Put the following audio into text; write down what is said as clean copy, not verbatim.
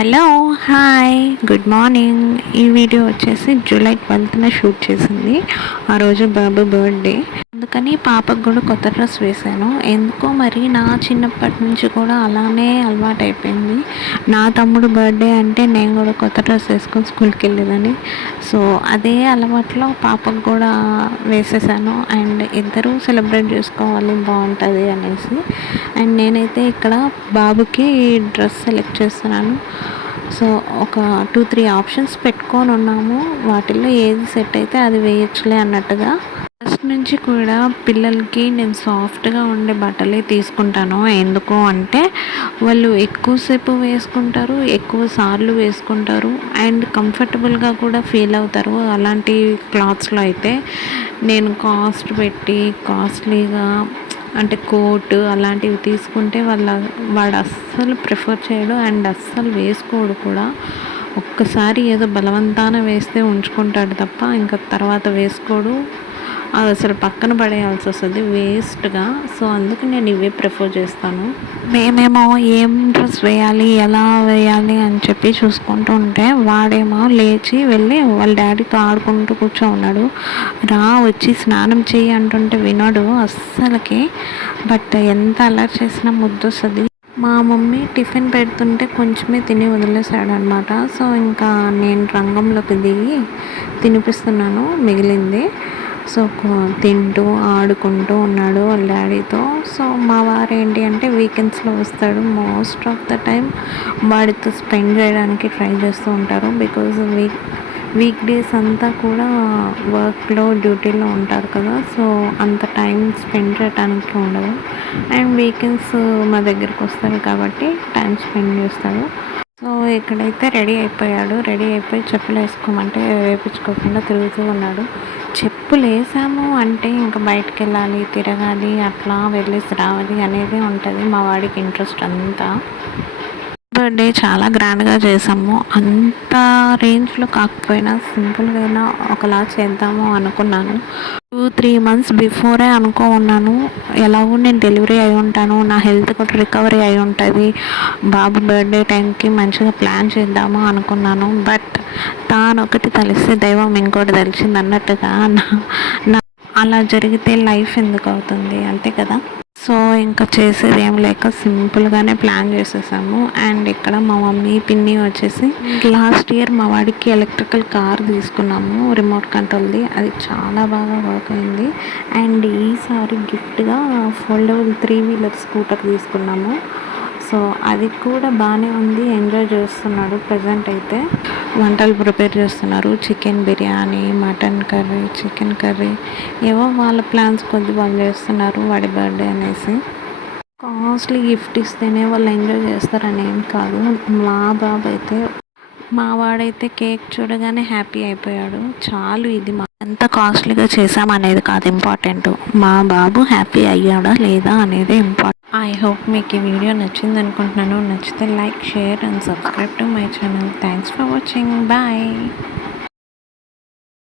Hello, hi, good morning. ఈ video వచ్చేసి July 12న shoot చేసింది. ఆ రోజు బాబు బర్త్డే, అందుకని పాపకు కూడా కొత్త డ్రెస్ వేశాను. ఎందుకో మరి నా చిన్నప్పటి నుంచి కూడా అలానే అలవాటు అయిపోయింది. నా తమ్ముడు బర్త్డే అంటే నేను కూడా కొత్త డ్రెస్ వేసుకొని స్కూల్కి వెళ్ళేదని. సో అదే అలవాట్లో పాపకు కూడా వేసేసాను. అండ్ ఇద్దరూ సెలబ్రేట్ చేసుకోవాలి, బాగుంటుంది అనేసి. అండ్ నేనైతే ఇక్కడ బాబుకి డ్రెస్ సెలెక్ట్ చేస్తున్నాను. సో ఒక 2-3 ఆప్షన్స్ పెట్టుకొని ఉన్నాము. వాటిల్లో ఏది సెట్ అయితే అది వేయచ్చులే అన్నట్టుగా. ఫస్ట్ నుంచి కూడా పిల్లలకి నేను సాఫ్ట్గా ఉండే బట్టలే తీసుకుంటాను. ఎందుకు అంటే వాళ్ళు ఎక్కువసేపు వేసుకుంటారు, ఎక్కువ సార్లు వేసుకుంటారు, అండ్ కంఫర్టబుల్గా కూడా ఫీల్ అవుతారు. అలాంటి క్లాత్స్లో అయితే నేను కాస్ట్ పెట్టి కాస్ట్లీగా అంటే కోట్ అలాంటివి తీసుకుంటే వాడు అస్సలు ప్రిఫర్ చేయడు అండ్ అస్సలు వేసుకోడు కూడా. ఒక్కసారి ఏదో బలవంతాన వేస్తే ఉంచుకుంటాడు తప్ప ఇంకా తర్వాత వేసుకోడు. అది అసలు పక్కన పడేయాల్సి వస్తుంది వేస్ట్గా. సో అందుకు నేను ఇవే ప్రిఫర్ చేస్తాను. మేమేమో ఏం డ్రెస్ వేయాలి, ఎలా వేయాలి అని చెప్పి చూసుకుంటూ ఉంటే వాడేమో లేచి వెళ్ళి వాళ్ళ డాడీతో ఆడుకుంటూ కూర్చో ఉన్నాడు. వచ్చి స్నానం చేయి అంటుంటే వినడు అస్సలకి. బట్ ఎంత అలర్ట్ చేసినా ముద్దు వస్తుంది. మా మమ్మీ టిఫిన్ పెడుతుంటే కొంచెమే తిని వదిలేసాడు అనమాట. సో ఇంకా నేను రంగంలోకి దిగి తినిపిస్తున్నాను మిగిలింది. సో తింటూ ఆడుకుంటూ ఉన్నాడు వాళ్ళ డాడీతో. సో మా వారు ఏంటి అంటే వీకెండ్స్లో వస్తాడు. మోస్ట్ ఆఫ్ ద టైం వాడితో స్పెండ్ చేయడానికి ట్రై చేస్తూ ఉంటారు. బికాజ్ వీక్ డేస్ అంతా కూడా వర్క్లో డ్యూటీలో ఉంటారు కదా. సో అంత టైం స్పెండ్ చేయడానికి ఉండదు. అండ్ వీకెండ్స్ మా దగ్గరికి వస్తారు కాబట్టి టైం స్పెండ్ చేస్తాడు. సో ఇక్కడైతే రెడీ అయిపోయి చెప్పులు వేసుకోమంటే వేపించుకోకుండా తిరుగుతూ ఉన్నాడు. చెప్పులు వేసాము అంటే ఇంకా బయటకు వెళ్ళాలి, తిరగాలి, అట్లా వెళ్ళేసి రావాలి అనేది ఉంటుంది మా వాడికి ఇంట్రెస్ట్ అంతా. బర్త్డే చాలా గ్రాండ్గా చేసాము. అంత రేంజ్లో కాకపోయినా సింపుల్గా అయినా ఒకలా చేద్దాము అనుకున్నాను. 2-3 months బిఫోరే ఉన్నాను. ఎలాగో నేను డెలివరీ అయి ఉంటాను, నా హెల్త్ కూడా రికవరీ అయి ఉంటుంది, బాబు బర్త్డే టైంకి మంచిగా ప్లాన్ చేద్దాము అనుకున్నాను. బట్ తానొకటి తెలిస్తే దైవం ఇంకోటి తెలిసింది అన్నట్టుగా అలా జరిగితే లైఫ్ ఎందుకు అవుతుంది, అంతే కదా. సో ఇంకా చేసేది ఏం లేక సింపుల్గానే ప్లాన్ చేసేసాము. అండ్ ఇక్కడ మా మమ్మీ పిన్ని వచ్చేసి లాస్ట్ ఇయర్ మా వాడికి ఎలక్ట్రికల్ కార్ తీసుకున్నాము, రిమోట్ కంట్రోల్ది. అది చాలా బాగా వర్క్ అయింది. అండ్ ఈసారి గిఫ్ట్గా ఫోల్డబుల్ 3-wheeler స్కూటర్ తీసుకున్నాము. సో అది కూడా బాగానే ఉంది, ఎంజాయ్ చేస్తున్నాడు. ప్రజెంట్ అయితే వంటలు ప్రిపేర్ చేస్తున్నారు. Chicken biryani, mutton curry, chicken curry, ఏవో వాళ్ళ ప్లాన్స్ కొద్ది వాళ్ళు చేస్తున్నారు వాడి బర్త్డే అనేసి. కాస్ట్లీ గిఫ్ట్ ఇస్తేనే వాళ్ళు ఎంజాయ్ చేస్తారని ఏం కాదు. మా వాడైతే కేక్ చూడగానే హ్యాపీ అయిపోయాడు. చాలు, ఇది ఎంత కాస్ట్లీగా చేసామనేది కాదు ఇంపార్టెంట్, మా బాబు హ్యాపీ అయ్యాడా లేదా అనేది ఇంపార్టెంట్. ఐ హోప్ మీకు ఈ వీడియో నచ్చింది అనుకుంటున్నాను. నచ్చితే like, share and subscribe to my channel. Thanks for watching. Bye.